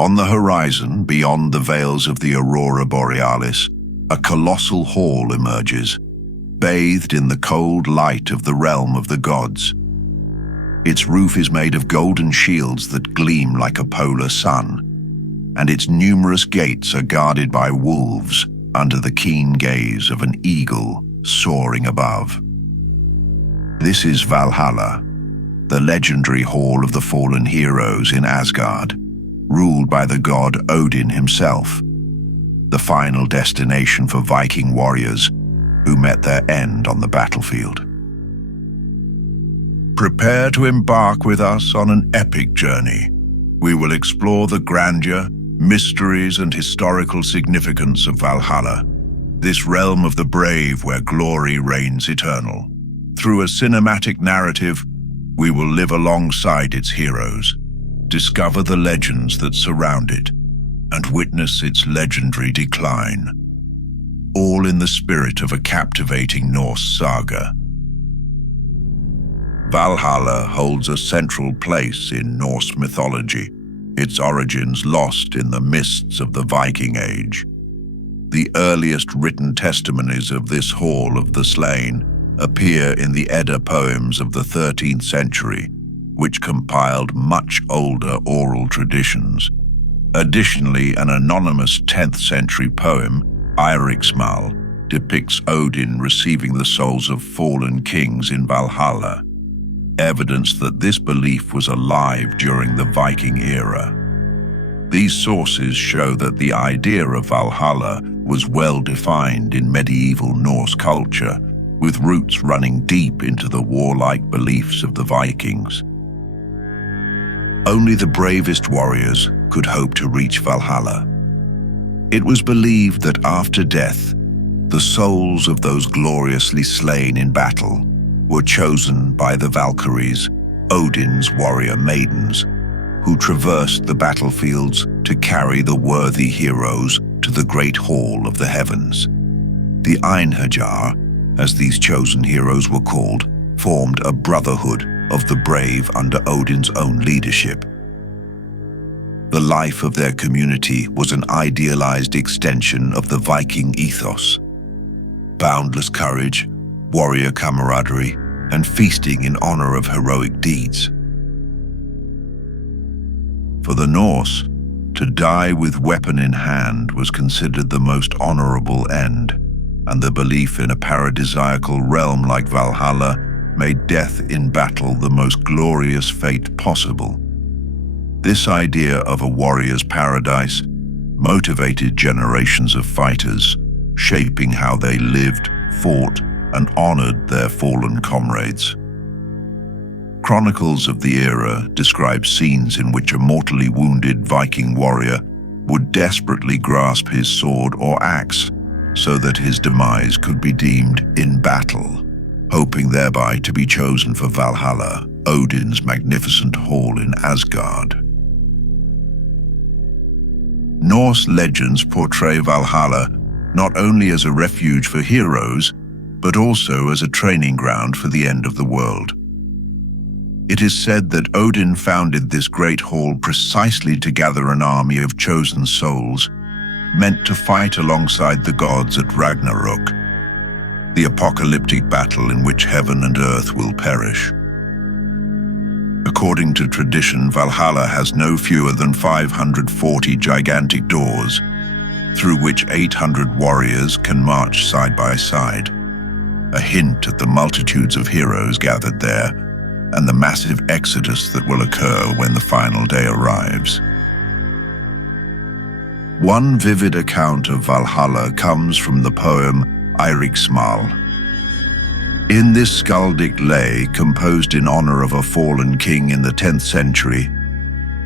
On the horizon, beyond the veils of the aurora borealis, a colossal hall emerges, bathed in the cold light of the realm of the gods. Its roof is made of golden shields that gleam like a polar sun, and its numerous gates are guarded by wolves under the keen gaze of an eagle soaring above. This is Valhalla, the legendary hall of the fallen heroes in Asgard, ruled by the god Odin himself, the final destination for Viking warriors who met their end on the battlefield. Prepare to embark with us on an epic journey. We will explore the grandeur, mysteries, and historical significance of Valhalla, this realm of the brave where glory reigns eternal. Through a cinematic narrative, we will live alongside its heroes, discover the legends that surround it, and witness its legendary decline, all in the spirit of a captivating Norse saga. Valhalla holds a central place in Norse mythology, its origins lost in the mists of the Viking Age. The earliest written testimonies of this Hall of the Slain appear in the Edda poems of the 13th century, which compiled much older oral traditions. Additionally, an anonymous 10th century poem, Eiriksmal, depicts Odin receiving the souls of fallen kings in Valhalla, evidence that this belief was alive during the Viking era. These sources show that the idea of Valhalla was well defined in medieval Norse culture, with roots running deep into the warlike beliefs of the Vikings. Only the bravest warriors could hope to reach Valhalla. It was believed that after death, the souls of those gloriously slain in battle were chosen by the Valkyries, Odin's warrior maidens, who traversed the battlefields to carry the worthy heroes to the great hall of the heavens. The Einherjar, as these chosen heroes were called, formed a brotherhood of the brave under Odin's own leadership. The life of their community was an idealized extension of the Viking ethos. Boundless courage, warrior camaraderie, and feasting in honor of heroic deeds. For the Norse, to die with weapon in hand was considered the most honorable end, and the belief in a paradisiacal realm like Valhalla made death in battle the most glorious fate possible. This idea of a warrior's paradise motivated generations of fighters, shaping how they lived, fought, and honored their fallen comrades. Chronicles of the era describe scenes in which a mortally wounded Viking warrior would desperately grasp his sword or axe so that his demise could be deemed in battle, hoping thereby to be chosen for Valhalla, Odin's magnificent hall in Asgard. Norse legends portray Valhalla not only as a refuge for heroes, but also as a training ground for the end of the world. It is said that Odin founded this great hall precisely to gather an army of chosen souls, meant to fight alongside the gods at Ragnarok, the apocalyptic battle in which heaven and earth will perish. According to tradition, Valhalla has no fewer than 540 gigantic doors, through which 800 warriors can march side by side, a hint at the multitudes of heroes gathered there and the massive exodus that will occur when the final day arrives. One vivid account of Valhalla comes from the poem Eiriksmal. In this skaldic lay, composed in honor of a fallen king in the 10th century,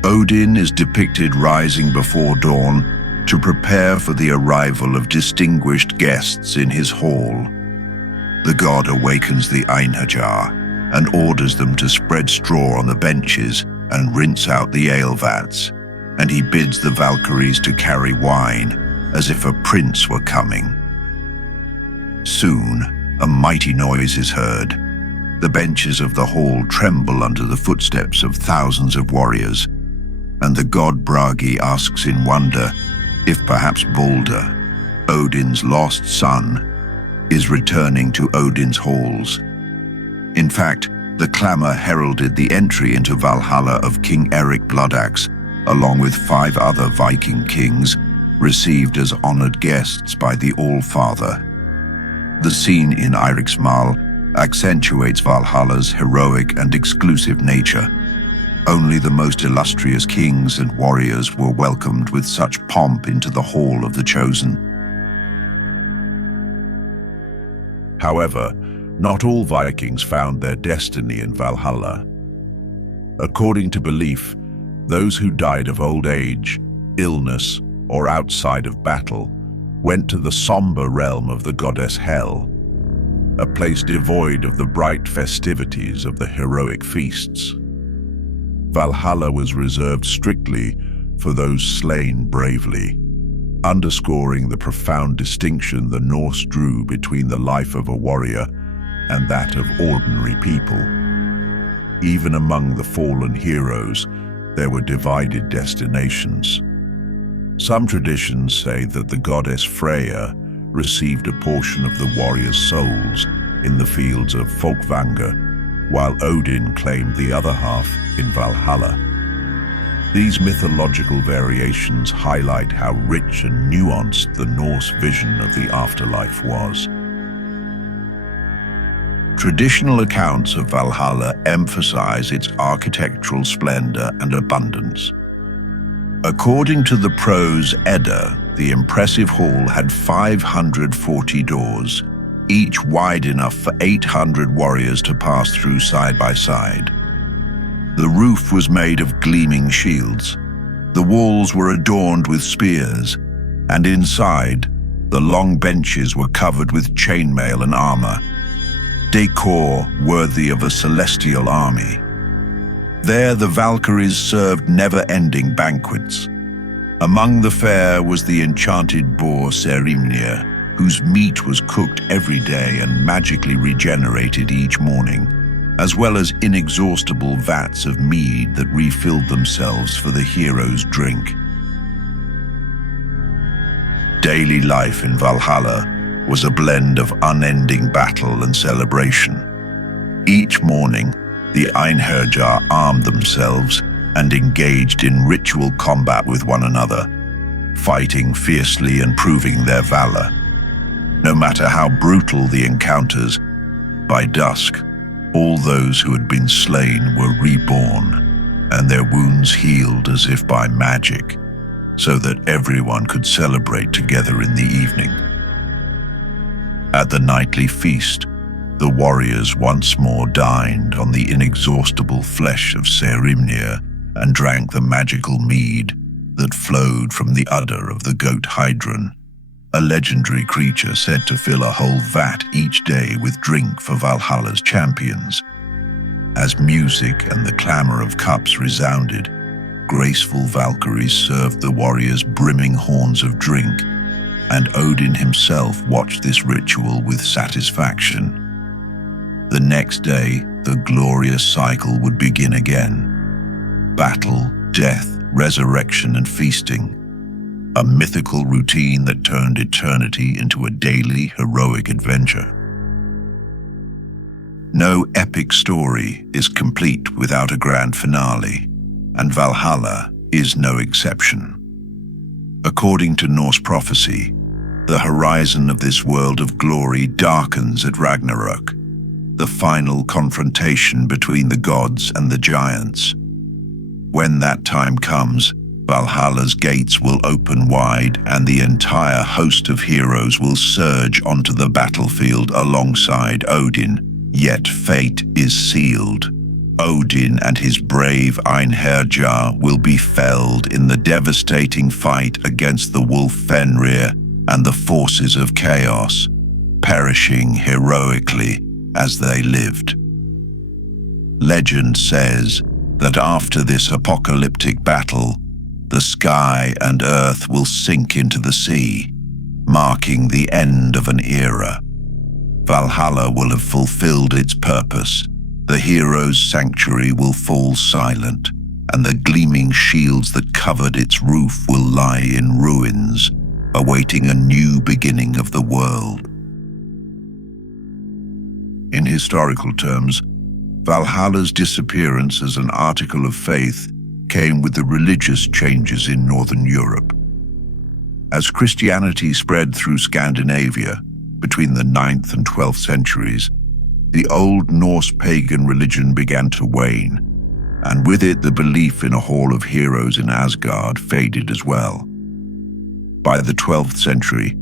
Odin is depicted rising before dawn to prepare for the arrival of distinguished guests in his hall. The god awakens the Einherjar and orders them to spread straw on the benches and rinse out the ale vats, and he bids the Valkyries to carry wine as if a prince were coming. Soon, a mighty noise is heard. The benches of the hall tremble under the footsteps of thousands of warriors. and the god Bragi asks in wonder if perhaps Balder, Odin's lost son, is returning to Odin's halls. In fact, the clamor heralded the entry into Valhalla of King Eric Bloodaxe, along with 5 other Viking kings, received as honored guests by the All-Father. The scene in Eiríksmal accentuates Valhalla's heroic and exclusive nature. Only the most illustrious kings and warriors were welcomed with such pomp into the Hall of the Chosen. However, not all Vikings found their destiny in Valhalla. According to belief, those who died of old age, illness, or outside of battle went to the somber realm of the goddess Hel, a place devoid of the bright festivities of the heroic feasts. Valhalla was reserved strictly for those slain bravely, underscoring the profound distinction the Norse drew between the life of a warrior and that of ordinary people. Even among the fallen heroes, there were divided destinations. Some traditions say that the goddess Freyja received a portion of the warriors' souls in the fields of Folkvanga, while Odin claimed the other half in Valhalla. These mythological variations highlight how rich and nuanced the Norse vision of the afterlife was. Traditional accounts of Valhalla emphasize its architectural splendor and abundance. According to the prose Edda, the impressive hall had 540 doors, each wide enough for 800 warriors to pass through side by side. The roof was made of gleaming shields. The walls were adorned with spears, and inside, the long benches were covered with chainmail and armor, decor worthy of a celestial army. There, the Valkyries served never-ending banquets. Among the fare was the enchanted boar Serimnir, whose meat was cooked every day and magically regenerated each morning, as well as inexhaustible vats of mead that refilled themselves for the hero's drink. Daily life in Valhalla was a blend of unending battle and celebration. Each morning, the Einherjar armed themselves and engaged in ritual combat with one another, fighting fiercely and proving their valor. No matter how brutal the encounters, by dusk, all those who had been slain were reborn, and their wounds healed as if by magic, so that everyone could celebrate together in the evening. At the nightly feast, the warriors once more dined on the inexhaustible flesh of Serimnir and drank the magical mead that flowed from the udder of the goat Hydron, a legendary creature said to fill a whole vat each day with drink for Valhalla's champions. As music and the clamor of cups resounded, graceful Valkyries served the warriors brimming horns of drink, and Odin himself watched this ritual with satisfaction. The next day, the glorious cycle would begin again. Battle, death, resurrection, and feasting. A mythical routine that turned eternity into a daily heroic adventure. No epic story is complete without a grand finale, and Valhalla is no exception. According to Norse prophecy, the horizon of this world of glory darkens at Ragnarok, the final confrontation between the gods and the giants. When that time comes, Valhalla's gates will open wide and the entire host of heroes will surge onto the battlefield alongside Odin. Yet fate is sealed. Odin and his brave Einherjar will be felled in the devastating fight against the wolf Fenrir and the forces of chaos, perishing heroically as they lived. Legend says that after this apocalyptic battle, the sky and earth will sink into the sea, marking the end of an era. Valhalla will have fulfilled its purpose. The hero's sanctuary will fall silent, and the gleaming shields that covered its roof will lie in ruins, awaiting a new beginning of the world. In historical terms, Valhalla's disappearance as an article of faith came with the religious changes in Northern Europe. As Christianity spread through Scandinavia between the 9th and 12th centuries, the Old Norse pagan religion began to wane, and with it the belief in a hall of heroes in Asgard faded as well. By the 12th century,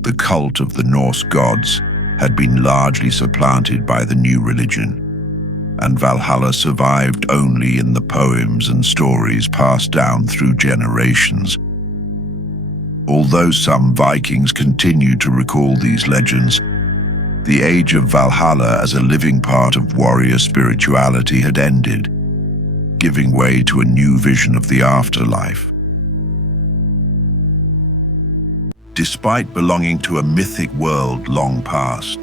the cult of the Norse gods had been largely supplanted by the new religion, and Valhalla survived only in the poems and stories passed down through generations. Although some Vikings continued to recall these legends, the age of Valhalla as a living part of warrior spirituality had ended, giving way to a new vision of the afterlife. Despite belonging to a mythic world long past,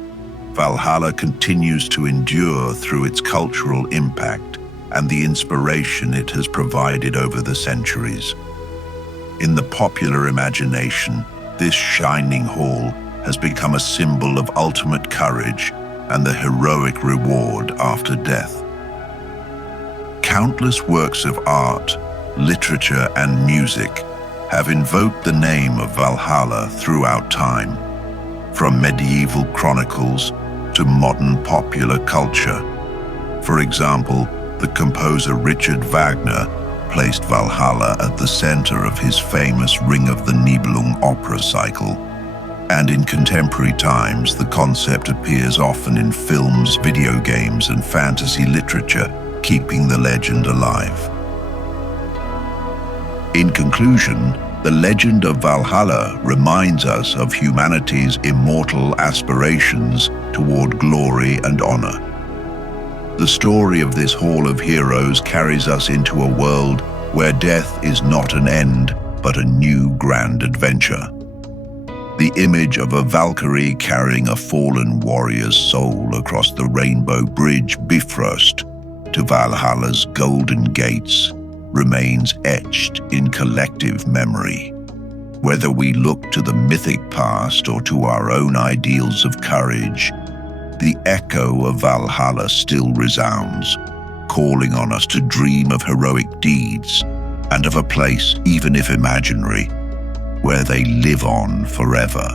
Valhalla continues to endure through its cultural impact and the inspiration it has provided over the centuries. In the popular imagination, this shining hall has become a symbol of ultimate courage and the heroic reward after death. Countless works of art, literature, and music have invoked the name of Valhalla throughout time, from medieval chronicles to modern popular culture. For example, the composer Richard Wagner placed Valhalla at the center of his famous Ring of the Nibelung opera cycle. And in contemporary times, the concept appears often in films, video games, and fantasy literature, keeping the legend alive. In conclusion, the legend of Valhalla reminds us of humanity's immortal aspirations toward glory and honor. The story of this Hall of Heroes carries us into a world where death is not an end, but a new grand adventure. The image of a Valkyrie carrying a fallen warrior's soul across the rainbow bridge Bifrost to Valhalla's golden gates remains etched in collective memory. Whether we look to the mythic past or to our own ideals of courage, the echo of Valhalla still resounds, calling on us to dream of heroic deeds and of a place, even if imaginary, where they live on forever.